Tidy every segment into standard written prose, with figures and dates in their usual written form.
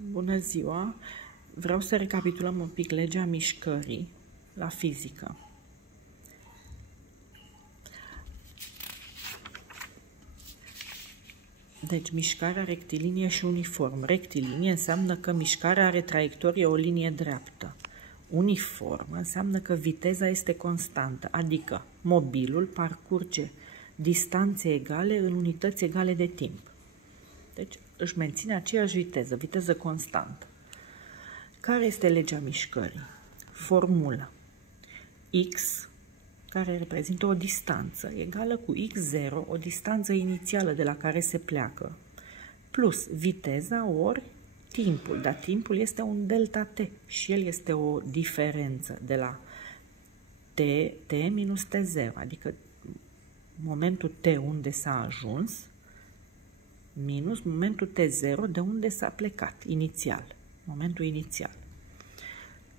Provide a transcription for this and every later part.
Bună ziua! Vreau să recapitulăm un pic legea mișcării la fizică. Deci, mișcarea rectilinie și uniform. Rectilinie înseamnă că mișcarea are traiectorie o linie dreaptă. Uniform înseamnă că viteza este constantă, adică mobilul parcurge distanțe egale în unități egale de timp. Deci își menține aceeași viteză constantă. Care este legea mișcării? Formula x, care reprezintă o distanță, egală cu x0, o distanță inițială de la care se pleacă, plus viteza ori timpul, dar timpul este un delta t și el este o diferență de la t minus t0, adică momentul t unde s-a ajuns minus momentul t0 de unde s-a plecat, inițial, momentul inițial.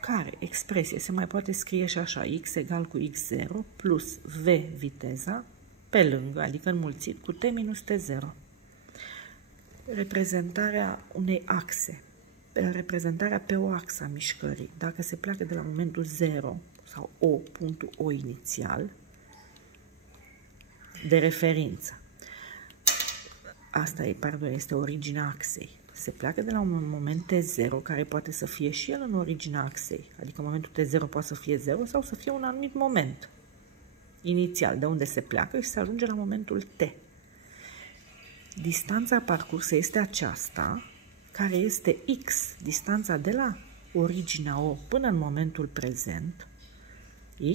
Care expresie se mai poate scrie și așa, x egal cu x0 plus v viteza pe lângă, adică înmulțit cu t minus t0. Reprezentarea unei axe, reprezentarea pe o axă a mișcării. Dacă se pleacă de la momentul 0 sau O, punctul O inițial, de referință. Asta e, este originea axei. Se pleacă de la un moment T0, care poate să fie și el în originea axei. Adică momentul T0 poate să fie 0 sau să fie un anumit moment inițial, de unde se pleacă și se ajunge la momentul T. Distanța parcursă este aceasta, care este x, distanța de la originea O până în momentul prezent,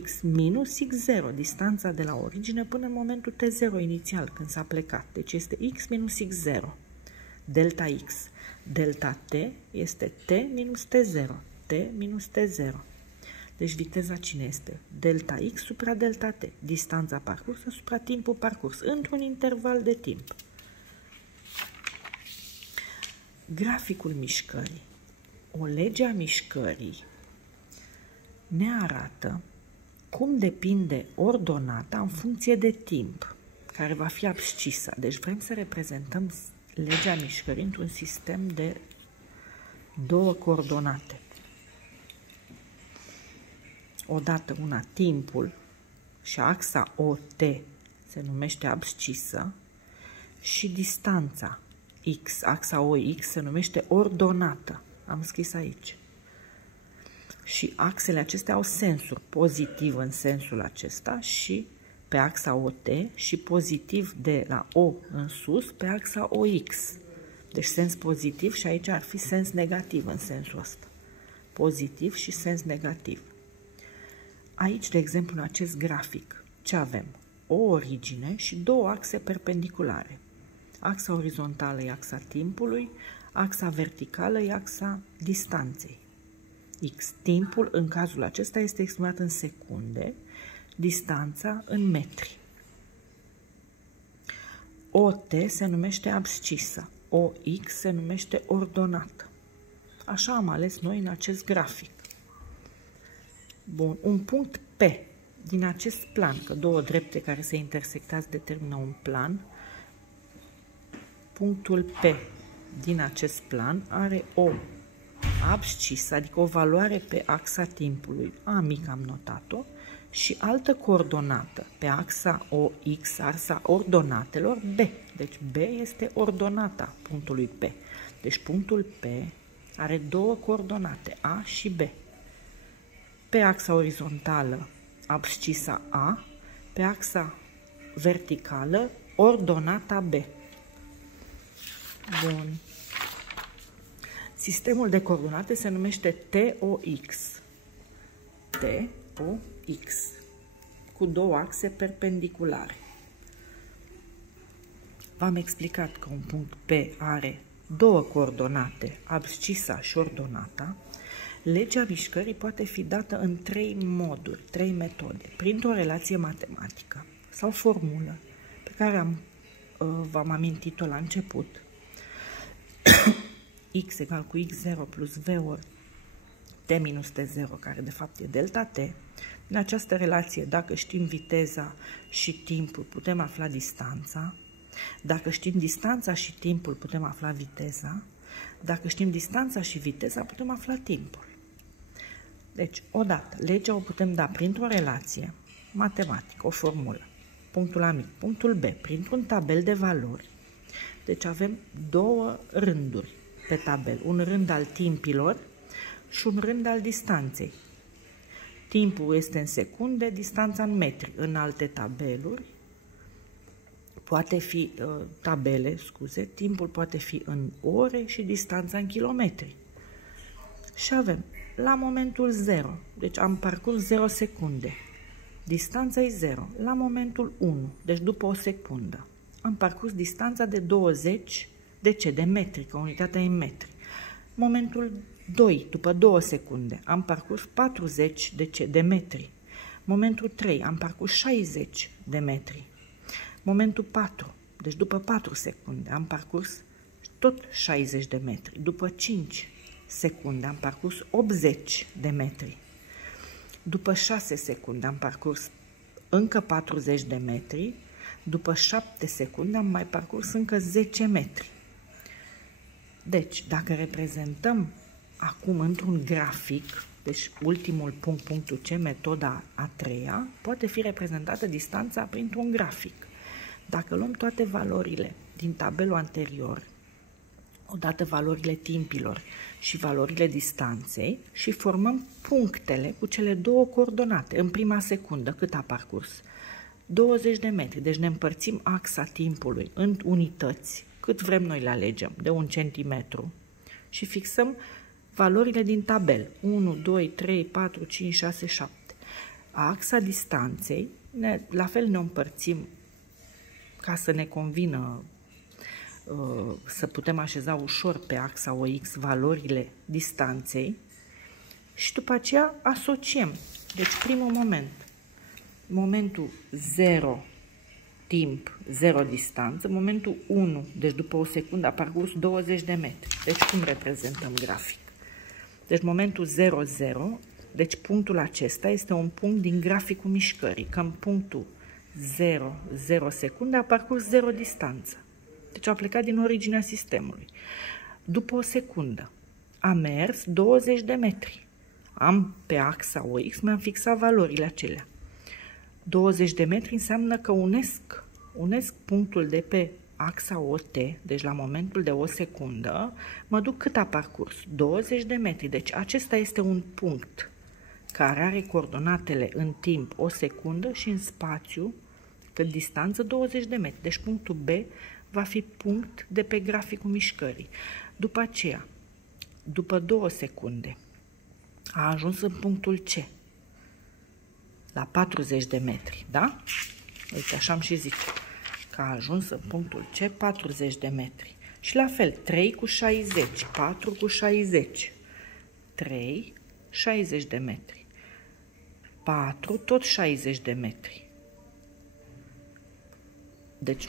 x minus x0, distanța de la origine până în momentul t0 inițial, când s-a plecat. Deci este x minus x0, delta x. Delta t este t minus t0, t minus t0. Deci viteza cine este? Delta x supra delta t, distanța parcursă supra timpul parcurs, într-un interval de timp. Graficul mișcării. O lege a mișcării ne arată cum depinde ordonata în funcție de timp, care va fi abscisă. Deci vrem să reprezentăm legea mișcării într-un sistem de două coordonate. Odată una timpul și axa OT se numește abscisă și distanța x, axa OX se numește ordonată. Am scris aici. Și axele acestea au sensuri, pozitiv în sensul acesta și pe axa OT și pozitiv de la O în sus pe axa OX. Deci sens pozitiv și aici ar fi sens negativ în sensul ăsta. Pozitiv și sens negativ. Aici, de exemplu, în acest grafic, ce avem? O origine și două axe perpendiculare. Axa orizontală e axa timpului, axa verticală e axa distanței. X. Timpul în cazul acesta este exprimat în secunde, distanța în metri. OT se numește abscisă, OX se numește ordonată. Așa am ales noi în acest grafic. Bun, un punct P din acest plan, că două drepte care se intersectează determină un plan, punctul P din acest plan are o abscisă, adică o valoare pe axa timpului, A mic am notat-o, și altă coordonată pe axa OX, axa ordonatelor, B. Deci B este ordonata punctului P. Deci punctul P are două coordonate, A și B. Pe axa orizontală, abscisa A, pe axa verticală, ordonata B. Bun. Sistemul de coordonate se numește TOX. TOX. Cu două axe perpendiculare. V-am explicat că un punct P are două coordonate, abscisa și ordonata. Legea mișcării poate fi dată în trei moduri, trei metode. Printr-o relație matematică sau formulă pe care v-am amintit-o la început. X egal cu x0 plus v ori t minus t0, care de fapt e delta t. În această relație, dacă știm viteza și timpul, putem afla distanța. Dacă știm distanța și timpul, putem afla viteza. Dacă știm distanța și viteza, putem afla timpul. Deci, odată, legea o putem da printr-o relație matematică, o formulă, punctul A mic, punctul B, printr-un tabel de valori. Deci avem două rânduri pe tabel, un rând al timpilor și un rând al distanței. Timpul este în secunde, distanța în metri. În alte tabeluri, timpul poate fi în ore și distanța în kilometri. Și avem la momentul 0, deci am parcurs 0 secunde, distanța e 0. La momentul 1, deci după o secundă, am parcurs distanța de 20 de metri, că unitatea e în metri. Momentul 2, după 2 secunde, am parcurs 40 de metri. Momentul 3, am parcurs 60 de metri. Momentul 4, deci după 4 secunde, am parcurs tot 60 de metri. După 5 secunde, am parcurs 80 de metri. După 6 secunde, am parcurs încă 40 de metri. După 7 secunde, am mai parcurs încă 10 metri. Deci, dacă reprezentăm acum într-un grafic, deci ultimul punct, punctul C, metoda a treia, poate fi reprezentată distanța printr-un grafic. Dacă luăm toate valorile din tabelul anterior, odată valorile timpilor și valorile distanței, și formăm punctele cu cele două coordonate în prima secundă, cât a parcurs? 20 de metri, deci ne împărțim axa timpului în unități, cât vrem noi le alegem, de 1 centimetru, și fixăm valorile din tabel, 1, 2, 3, 4, 5, 6, 7. Axa distanței, la fel ne împărțim ca să ne convină să putem așeza ușor pe axa OX valorile distanței și după aceea asociem. Deci primul moment, momentul 0 timp, 0 distanță, momentul 1, deci după o secundă a parcurs 20 de metri. Deci cum reprezentăm grafic? Deci momentul 0, 0, deci punctul acesta este un punct din graficul mișcării, că în punctul 0, 0 secunde a parcurs 0 distanță. Deci a plecat din originea sistemului. După o secundă a mers 20 de metri. Am pe axa OX, mi-am fixat valorile acelea. 20 de metri înseamnă că unesc punctul de pe axa OT, deci la momentul de o secundă, mă duc cât a parcurs? 20 de metri. Deci acesta este un punct care are coordonatele în timp o secundă și în spațiu, cât distanță, 20 de metri. Deci punctul B va fi punct de pe graficul mișcării. După aceea, după 2 secunde, a ajuns în punctul C, la 40 de metri, da? Uite, așa am și zis, că a ajuns în punctul C, 40 de metri. Și la fel, 3 cu 60, 4 cu 60, 3, 60 de metri, 4, tot 60 de metri. Deci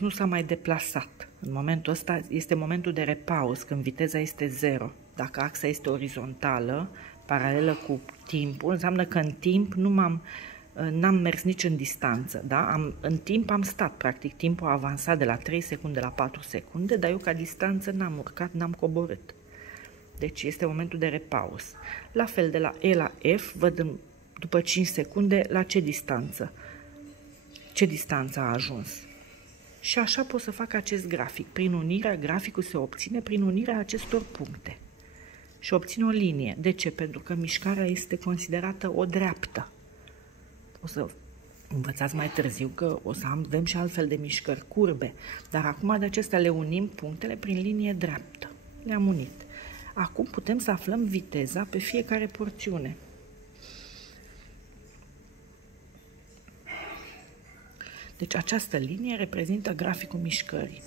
nu s-a mai deplasat. În momentul ăsta este momentul de repaus, când viteza este 0. Dacă axa este orizontală, paralelă cu timpul, înseamnă că în timp n-am mers nici în distanță. Da? În timp am stat, practic, timpul a avansat de la 3 secunde la 4 secunde, dar eu ca distanță n-am urcat, n-am coborât. Deci este momentul de repaus. La fel, de la E la F, văd după 5 secunde la ce distanță. Ce distanță a ajuns. Și așa pot să fac acest grafic. Graficul se obține prin unirea acestor puncte. Și obțin o linie. De ce? Pentru că mișcarea este considerată o dreaptă. O să învățați mai târziu că o să avem și altfel de mișcări, curbe. Dar acum de acestea le unim punctele prin linie dreaptă. Le-am unit. Acum putem să aflăm viteza pe fiecare porțiune. Deci această linie reprezintă graficul mișcării.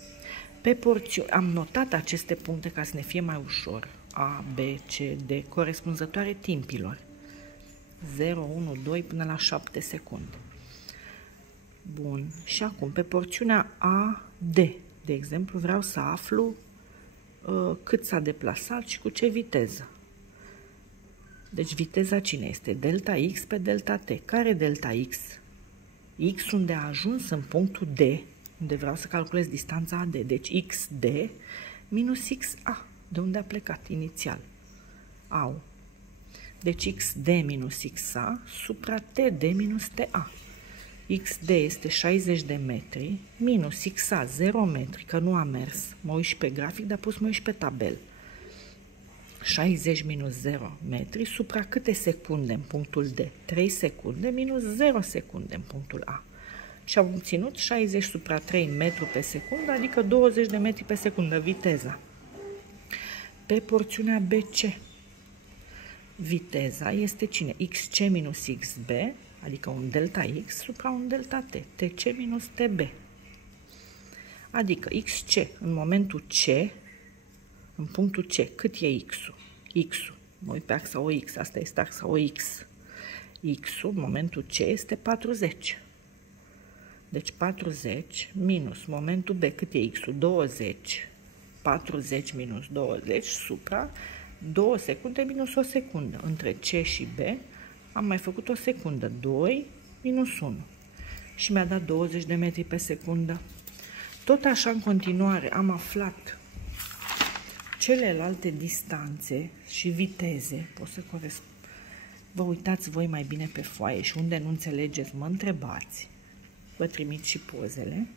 Pe porțiune am notat aceste puncte ca să ne fie mai ușor. A, B, C, D, corespunzătoare timpilor. 0, 1, 2 până la 7 secunde. Bun. Și acum pe porțiunea A, D, de exemplu, vreau să aflu cât s-a deplasat și cu ce viteză. Deci viteza cine este? Delta X pe delta T. Care delta X? X unde a ajuns în punctul D, unde vreau să calculez distanța AD, deci XD minus XA. de unde a plecat inițial. Au. Deci XD minus XA supra TD minus TA. XD este 60 de metri minus XA 0 metri, că nu a mers. Mă uit și pe grafic, dar pot să mă uit și pe tabel. 60 minus 0 metri supra câte secunde în punctul D? 3 secunde minus 0 secunde în punctul A. Și am obținut 60 supra 3 metri pe secundă, adică 20 de metri pe secundă, viteza. Pe porțiunea BC, viteza este cine? XC minus XB, adică un delta X supra un delta T, TC minus TB. Adică XC în momentul C, în punctul C, cât e X-ul? X-ul, mă uit pe axa OX, asta este axa OX. X-ul, în momentul C, este 40. Deci 40 minus momentul B, cât e X-ul? 20. 40 minus 20 supra 2 secunde minus o secundă. Între C și B am mai făcut o secundă. 2 minus 1. Și mi-a dat 20 de metri pe secundă. Tot așa, în continuare, am aflat celelalte distanțe și viteze. Pot să corespund. Vă uitați voi mai bine pe foaie și unde nu înțelegeți, mă întrebați. Vă trimit și pozele.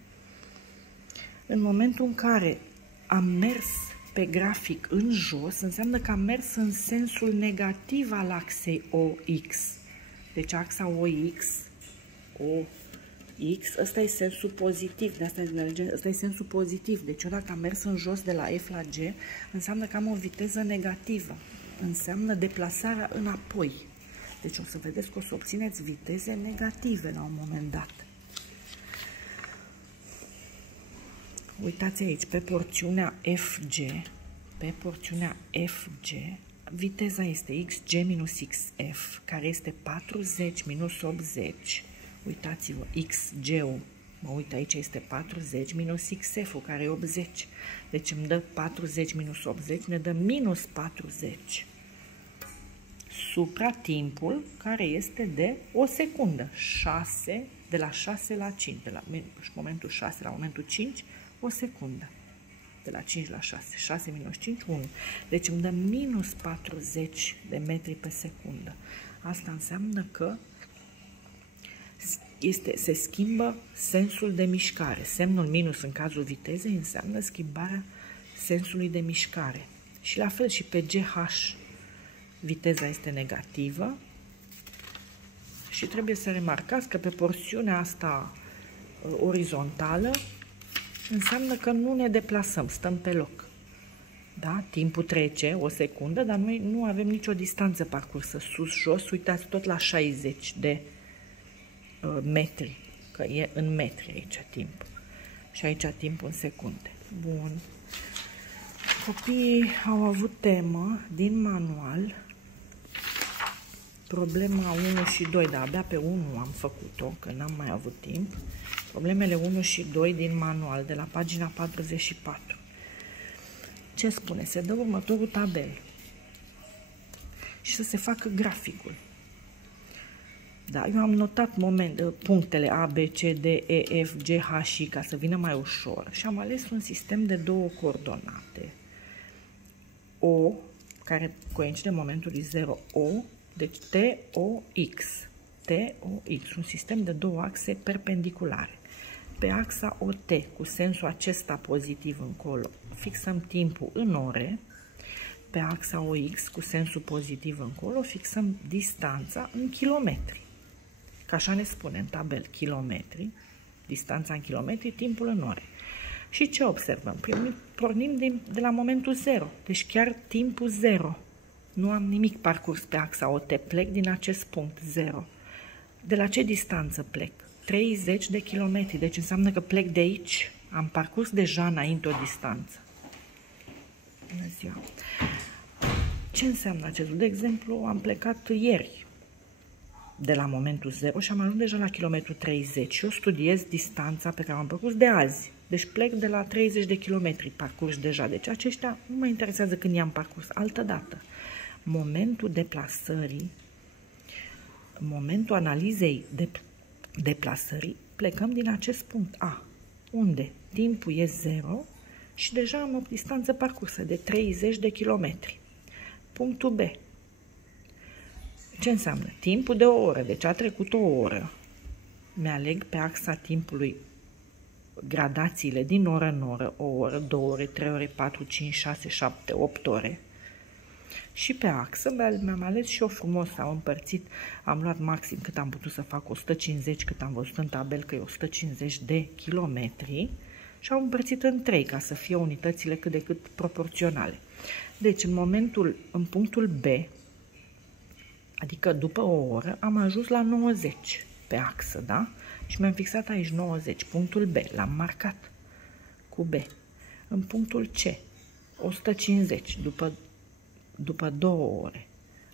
În momentul în care am mers pe grafic în jos, înseamnă că am mers în sensul negativ al axei OX. Deci axa OX, ăsta e sensul pozitiv, de asta ăsta e sensul pozitiv. Deci eu dacă am mers în jos de la F la G, înseamnă că am o viteză negativă. Înseamnă deplasarea înapoi. Deci o să vedeți că o să obțineți viteze negative la un moment dat. Uitați aici, pe porțiunea FG, viteza este XG minus XF, care este 40 minus 80. Uitați-vă, XG-ul, mă uit aici, este 40 minus XF-ul, care e 80. Deci îmi dă 40 minus 80, ne dă minus 40. Supra timpul, care este de o secundă. 6, de la 6 la 5, de la momentul 6 la momentul 5, o secundă. De la 5 la 6. 6 minus 5, 1. Deci îmi dă minus 40 de metri pe secundă. Asta înseamnă că se schimbă sensul de mișcare. Semnul minus în cazul vitezei înseamnă schimbarea sensului de mișcare. Și la fel și pe GH viteza este negativă. Și trebuie să remarcați că pe porțiunea asta orizontală înseamnă că nu ne deplasăm, stăm pe loc. Da? Timpul trece, o secundă, dar noi nu avem nicio distanță parcursă sus-jos. Uitați, tot la 60 de metri, că e în metri aici timp. Și aici timpul în secunde. Bun. Copiii au avut temă din manual, problema 1 și 2, dar abia pe 1 am făcut-o, că n-am mai avut timp. Problemele 1 și 2 din manual, de la pagina 44. Ce spune? Se dă următorul tabel și să se facă graficul. Da, eu am notat punctele A, B, C, D, E, F, G, H și ca să vină mai ușor și am ales un sistem de două coordonate. O, care coincide momentului 0, O, deci TOX. TOX, un sistem de două axe perpendiculare. Pe axa OT, cu sensul acesta pozitiv încolo, fixăm timpul în ore. Pe axa OX, cu sensul pozitiv încolo, fixăm distanța în kilometri. Că așa ne spune în tabel, kilometri, distanța în kilometri, timpul în ore. Și ce observăm? Pornim de la momentul 0, deci chiar timpul 0. Nu am nimic parcurs pe axa OT, plec din acest punct 0. De la ce distanță plec? 30 de kilometri, deci înseamnă că plec de aici. Am parcurs deja înainte o distanță. Bună ziua! Ce înseamnă acest lucru? De exemplu, am plecat ieri de la momentul 0 și am ajuns deja la kilometru 30 și eu studiez distanța pe care am parcurs de azi. Deci plec de la 30 de kilometri parcurs deja. Deci aceștia nu mă interesează când i-am parcurs, altă dată. Momentul deplasării, momentul analizei deplasării, plecăm din acest punct A, unde timpul e 0 Și deja am o distanță parcursă de 30 de kilometri. Punctul B. Ce înseamnă? Timpul de o oră. Deci a trecut o oră. Mi-aleg pe axa timpului gradațiile din oră în oră, o oră, 2 ore, 3 ore, 4, 5, 6, 7, 8 ore. Și pe axă mi-am ales și eu frumos, am împărțit, am luat maxim cât am putut să fac 150, cât am văzut în tabel că e 150 de kilometri și am împărțit în 3 ca să fie unitățile cât de cât proporționale. Deci în punctul B, adică după o oră, am ajuns la 90 pe axă, da? Și mi-am fixat aici 90, punctul B, l-am marcat cu B. În punctul C, 150, după 2 ore,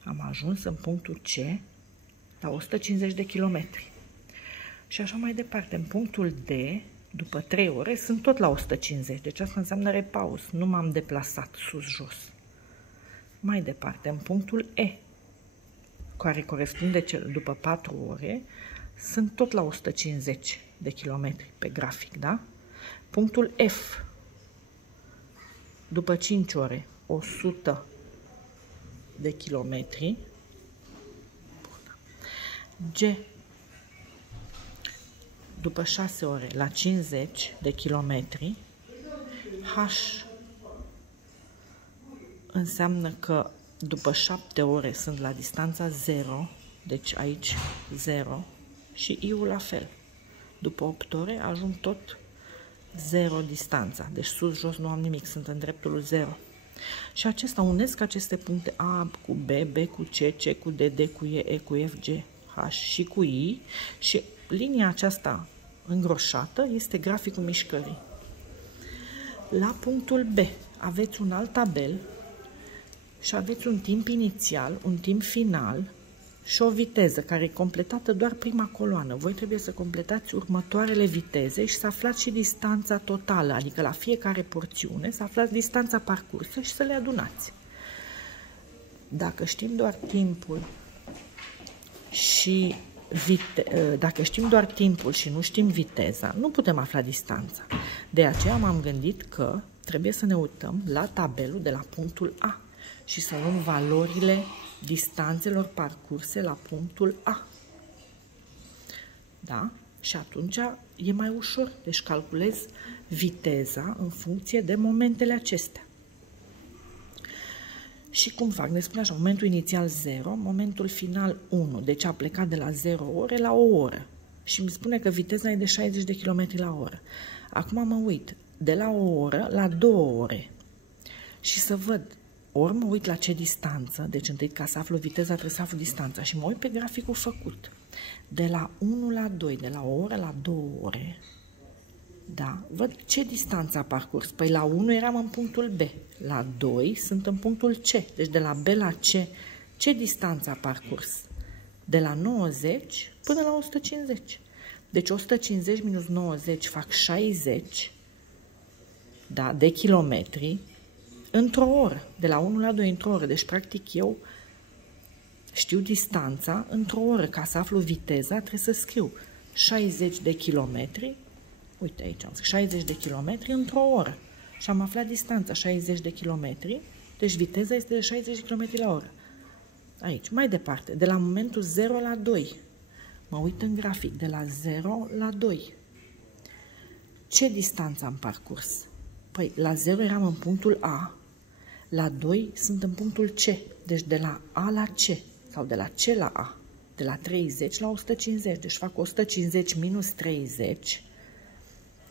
am ajuns în punctul C la 150 de kilometri. Și așa mai departe, în punctul D, după 3 ore, sunt tot la 150, deci asta înseamnă repaus, nu m-am deplasat sus-jos. Mai departe, în punctul E, care corespunde după 4 ore, sunt tot la 150 de kilometri pe grafic, da? Punctul F, după 5 ore, 100 de kilometri. G, după 6 ore, la 50 de kilometri. H înseamnă că după 7 ore sunt la distanța 0, deci aici 0, și I-ul la fel. După 8 ore ajung tot 0 distanța, deci sus-jos nu am nimic, sunt în dreptul 0. Și unesc aceste puncte A cu B, B cu C, C cu D, D cu E, E cu F, G, H și cu I și linia aceasta îngroșată este graficul mișcării. La punctul B aveți un alt tabel și aveți un timp inițial, un timp final și o viteză care e completată doar prima coloană. Voi trebuie să completați următoarele viteze și să aflați și distanța totală, adică la fiecare porțiune să aflați distanța parcursă și să le adunați. Dacă știm doar timpul și nu știm viteza, nu putem afla distanța. De aceea m-am gândit că trebuie să ne uităm la tabelul de la punctul A și să luăm valorile distanțelor parcurse la punctul A. Da? Și atunci e mai ușor. Deci calculez viteza în funcție de momentele acestea. Și cum fac? Ne spune așa, momentul inițial 0, momentul final 1. Deci a plecat de la 0 ore la o oră. Și îmi spune că viteza e de 60 de km la oră. Acum mă uit de la o oră la 2 ore. Și să văd, ori mă uit la ce distanță, deci întâi ca să aflu viteza trebuie să aflu distanța și mă uit pe graficul făcut. De la 1 la 2, de la o oră la 2 ore, da, văd ce distanță a parcurs. Păi la 1 eram în punctul B, la 2 sunt în punctul C, deci de la B la C, ce distanță a parcurs? De la 90 până la 150. Deci 150 minus 90 fac 60, da, de kilometri, într-o oră, de la 1 la 2 într-o oră. Deci, practic, eu știu distanța într-o oră. Ca să aflu viteza, trebuie să scriu 60 de kilometri. Uite, aici am scris 60 de kilometri într-o oră. Și am aflat distanța 60 de kilometri. Deci, viteza este de 60 de kilometri la oră. Aici, mai departe, de la momentul 0 la 2. Mă uit în grafic, de la 0 la 2. Ce distanță am parcurs? Păi, la 0 eram în punctul A, la 2 sunt în punctul C, deci de la A la C, sau de la C la A, de la 30 la 150, deci fac 150 minus 30,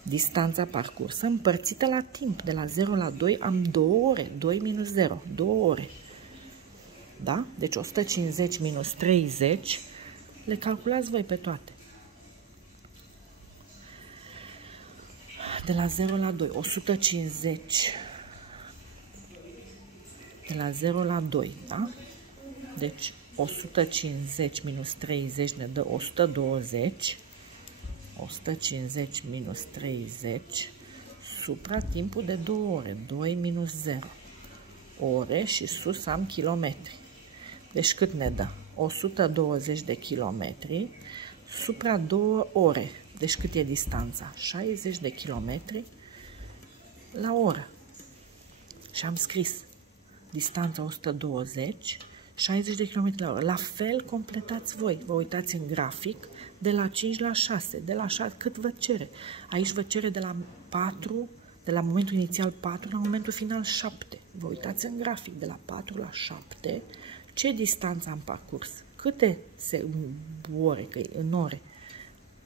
distanța parcursă, împărțită la timp, de la 0 la 2 am 2 ore, 2 minus 0, 2 ore, da? Deci 150 minus 30, le calculați voi pe toate. De la 0 la 2, 150, de la 0 la 2, da? Deci 150 minus 30 ne dă 120, 150 minus 30, supra timpul de 2 ore, 2 minus 0, ore și sus am kilometri. Deci cât ne dă? 120 de kilometri supra 2 ore. Deci cât e distanța? 60 de kilometri la oră. Și am scris distanța 120, 60 de km la oră. La fel completați voi. Vă uitați în grafic de la 5 la 6, de la 6 cât vă cere. Aici vă cere de la 4, de la momentul inițial 4 la momentul final 7. Vă uitați în grafic de la 4 la 7 ce distanță am parcurs. Câte ore, că în ore.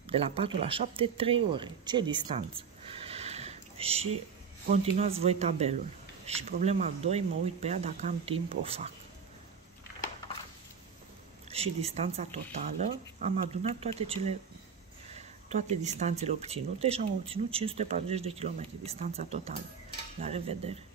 De la 4 la 7, 3 ore. Ce distanță? Și continuați voi tabelul. Și problema 2, mă uit pe ea, dacă am timp, o fac. Și distanța totală, am adunat toate distanțele obținute și am obținut 540 de km, distanța totală. La revedere!